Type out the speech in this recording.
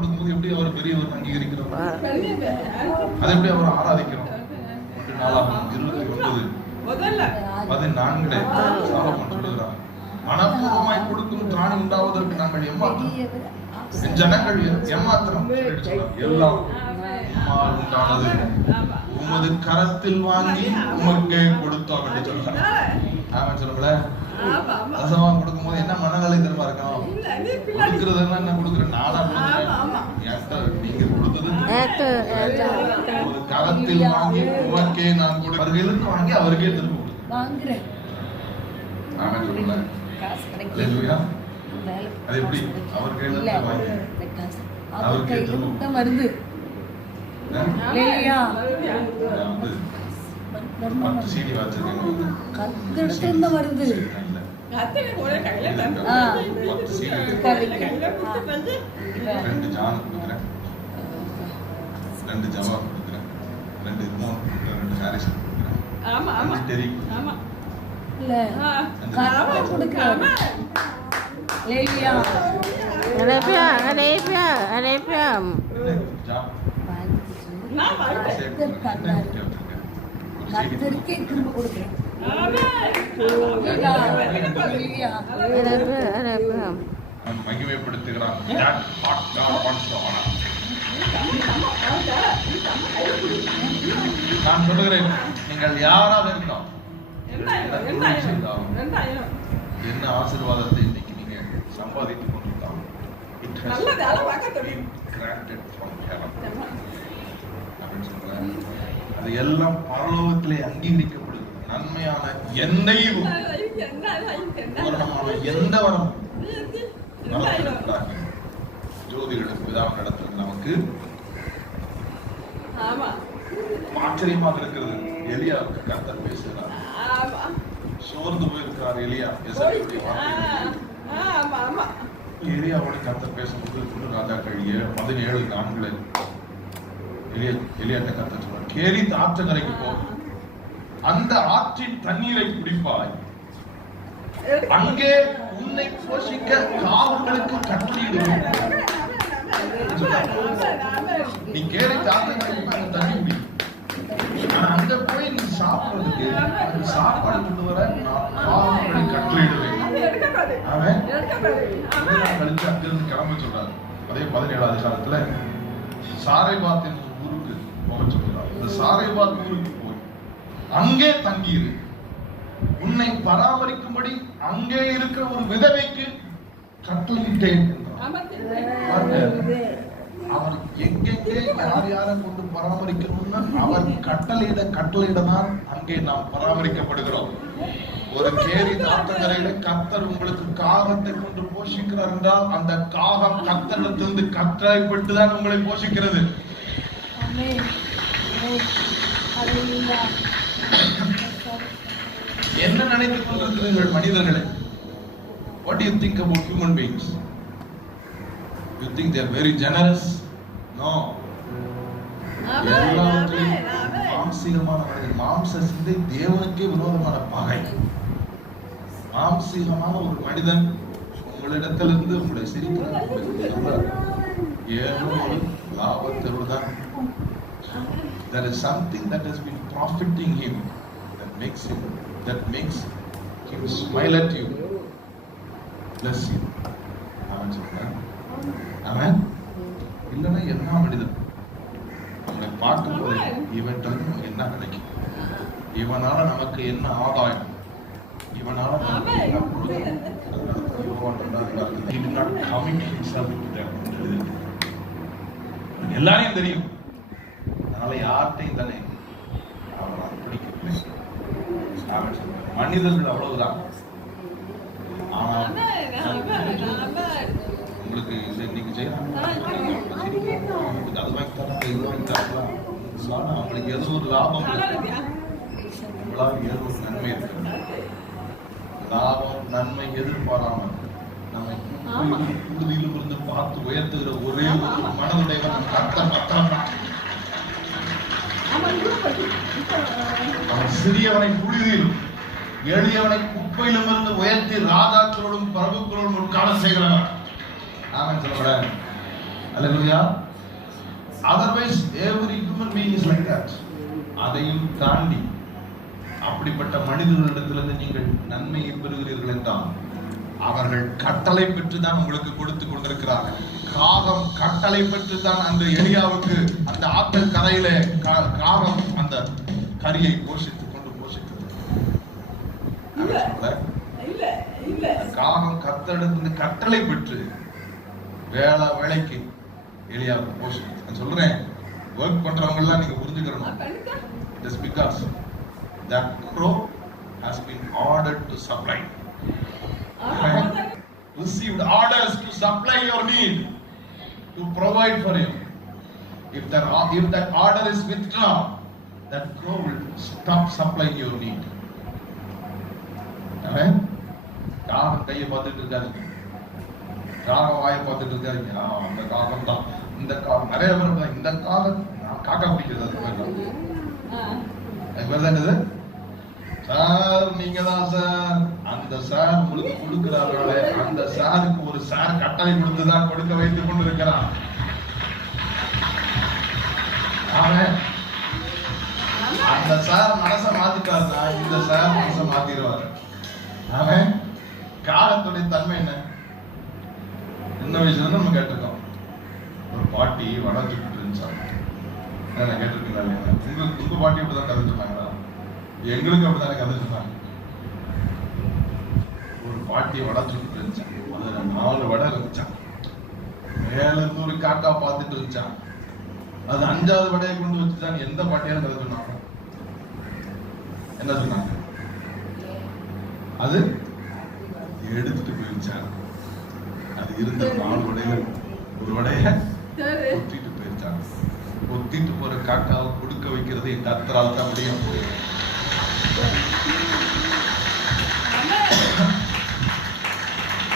கொடுக்கும்போது எப்படி அவர் பெரியவர் அங்கீகரிக்கிறோம், அதை எப்படி அவர் ஆராதிக்கிறோம். 1 சாலமோன் சொல்லுகிறார், மனப்பூர்வமாய் கொடுக்கும் காணி உண்டாவதற்கு நாங்கள் எம்மாத்திரம், என் ஜனங்கள் எம்மாத்திரம் எல்லாம் உண்டானது உமது கரத்தில் வாங்கி உமக்கே கொடுத்தோம் என்று சொல்றாங்க. ஆமா சொல்லுங்களேன். ரசமா கொடுக்கும் போது என்ன மனநிலை தெரியுமா இருக்கணும், கொடுக்கறதுன்னா என்ன கொடுக்குறேன் நானா கொடுக்குறேன், நீங்க கொடுத்தது ஒரு கரத்தில் வாங்கி உமக்கே நான் அவர்களுக்கு வாங்கி அவருக்கே திரும்ப கொடுக்குறேன். ஆமா சொல்லுங்களேன். அது எப்படி அவர் கையில வாங்கி அவருக்கே திரும்ப வருது. சீடி வச்சிருக்கேன் வருது. ரெண்டு ஜான் கொடுக்குறேன், 2 ஜவா கொடுக்குறேன், 2 ரிமோன் கொடுக்குறேன், 2 ஹாரிஸ் கொடுக்குறேன், 2 டெரி மகிமைப்படுத்துகிறான். நான் சொல்லுகிறேன், நீங்கள் யாராக இருந்தோம் என்ன ஆசீர்வாதத்தை இன்னைக்கு நீங்க சம்பாதித்துக் கொண்டிருந்தாலும் அது எல்லாம் பரலோகத்திலே அங்கீகரிக்கப்படுகிறது. நன்மையான எந்தையும் எந்த வரம் ஜோதிகளுக்கு விதாம் நடத்துறது நமக்கு ஆச்சரியமாக இருக்கிறது. எலியாவுக்கு கர்த்தர் பேசுகிறார். சோர்ந்து போயிருக்கிறார் எலியா. எலியாவோட கர்த்தர் பேசும்போது ராஜாக்கள் 17 ஆண்களை எலியாட்ட கர்த்தர் சொல்றார், கேரித் ஆற்றங்கரைக்கு போ, அந்த ஆற்றின் தண்ணீரை குடிப்பாய், அங்கே உன்னை போஷிக்க காவல்களுக்கு கட்டளையிடுவேன். நீ கேரித் ஆற்றங்கரைக்கு தண்ணி குடி, அங்க போய் நீ சாப்பிடுறதுக்கு சாப்பாடு கொண்டு வர நான் காவல்களை கட்டளையிடுவேன். அவன் கழிச்சு அங்கிருந்து கிளம்ப சொல்றாரு. அதே 17ஆம் அதிகாரத்துல சாரைபாத் ஊருக்கு போக சொல்கிறார். இந்த சாரைபாத் ஊருக்கு போய் அங்கே தங்கியிரு, உன்னை பராமரிக்கும்படி அங்கே இருக்கிற ஒரு விதவைக்கு கட்டளையிட்டேன். அவர் எங்கெங்கே யார் யாரை கொண்டு பராமரிக்கணும்னு அவர் கட்டளையிடதான் அங்கே நாம் பராமரிக்கப்படுகிறோம். ஒரு கேரி ஆற்றங்கரையில கர்த்தர் உங்களுக்கு காகத்தை கொண்டு போஷிக்கிறார் என்றால் அந்த காகம் கர்த்தரிடத்திலிருந்து கட்டளைப்பட்டு தான் உங்களை போஷிக்கிறது. என்ன நினைத்துக் கொண்டிருக்கிறீர்கள் மனிதர்களே? What do you think about human beings? You think they are very generous? No. மாம்சீகமான மனிதன், மாம்ச சிந்தை தேவனுக்கே விரோதமான பகை. மாம்சீகமான ஒரு மனிதன் உங்களிடத்திலிருந்து உங்களை சிரிக்கிறார், ஏதோ ஒரு லாபத்தோடு தான். There is something that has been profiting him, that makes him smile at you, bless you. அவன் சொல்றான், அவன் இல்லைன்னா என்ன மனிதன் அவனை பார்க்கும் போது இவன் என்ன கிடைக்கும், இவனால நமக்கு என்ன ஆதாயம், இவனால எல்லாரையும் தெரியும், அதனால யார்கிட்டையும் தானே அவன் அர்ப்பணிக்கவில்லை. மனிதர்கள் அவ்வளவுதான். ஆனால் உங்களுக்கு இன்னைக்கு செய்யலாம், அது வாங்கி தரலாம், இது வாங்கி தரலாம், அவங்களுக்கு ஏதோ ஒரு லாபம் இருக்கு, உங்களால் ஏதோ ஒரு நன்மை இருக்கு. லாபம் நன்மை எதிர்பாராமல் நம்மை உறுதியிலும் இருந்து பார்த்து உயர்த்துகிற ஒரே ஒரு மனதுடையவன் கர்த்தர். அவன் சிறியவனை புழுதியிலும் எளியவனை குப்பையிலும் இருந்து உயர்த்தி ராஜாக்களோடும் பிரபுக்களோடும் ஒரு காலம் செய்கிறவன். ஆமென் சொல்றேன். Hallelujah. Otherwise every human being is like that. அதையும் தாண்டி அப்படிப்பட்ட மனிதர்களிடத்திலிருந்து நீங்கள் நன்மையை பெறுகிறீர்கள் என்றால் அவர்கள் கட்டளை பெற்று தான் உங்களுக்கு கொடுத்து கொண்டிருக்கிறார்கள். காகம் கட்டளை பெற்று தான் அந்த எலியாவுக்கு அந்த ஆற்றல் கரையில காகம் அந்த கரியை போஷித்துக் கொண்டு போஷித்தது. காகம் கத்தெடுத்து கட்டளை பெற்று வேலைக்கு எலியாவுக்கு போஷித்தது. நான் சொல்றேன், ஒர்க் பண்றவங்க எல்லாம் நீங்க புரிஞ்சுக்கணும். Just because that crow has been ordered to supply. Received orders to supply your need, to provide for you. If that order is withdrawn, that crow will stop supplying your need. Amen. காகம் கையை பார்த்துட்டு இருக்காதீங்க, காகம் வாயை பார்த்துட்டு இருக்காதீங்க. அந்த காகம் தான், இந்த காகம் நிறைய பேர் இந்த காகம் காக்கா பிடிக்கிறது. அது பேர் தான் என்னது? சார் நீங்க தான் சார். அந்த சார் உங்களுக்கு கொடுக்கிறார்களே, அந்த சாருக்கு ஒரு சார் கட்டளை கொடுத்துதான் கொடுக்க வைத்துக் கொண்டிருக்கிறார். அந்த சார் மனசை மாத்திட்டாருன்னா இந்த சார் மனசை மாத்திடுவாரு. அவன் காலத்துடைய தன்மை என்ன? என்ன விஷயம் நம்ம கேட்டிருக்கோம். ஒரு பாட்டி வடை சுட்டு இருந்துச்சாங்க. கேட்டிருக்கீங்களா? உங்க பாட்டி அப்படிதான் கதை சொன்னாங்களா? எங்களுக்கு அப்படித்தானே கதை சொன்னாங்க. ஒரு பாட்டி வடை சுட்டு இருந்துச்சாங்க. அதுல 4 வடை இருந்துச்சான். மேல இருந்து ஒரு காக்கா பார்த்துட்டு இருந்துச்சான். அது 5வது வடையை கொண்டு வச்சுதான் எந்த பாட்டியாலும் கதை சொன்னாங்க. என்ன சொன்னாங்க? அது எடுத்துட்டு போயிருச்சான். அது இருந்த 4 வடையில ஒரு வடைய ஒத்திட்டு போயிருச்சான். ஒத்திட்டு போற காக்காவை கொடுக்க வைக்கிறது கர்த்தரால் தான் முடியும்.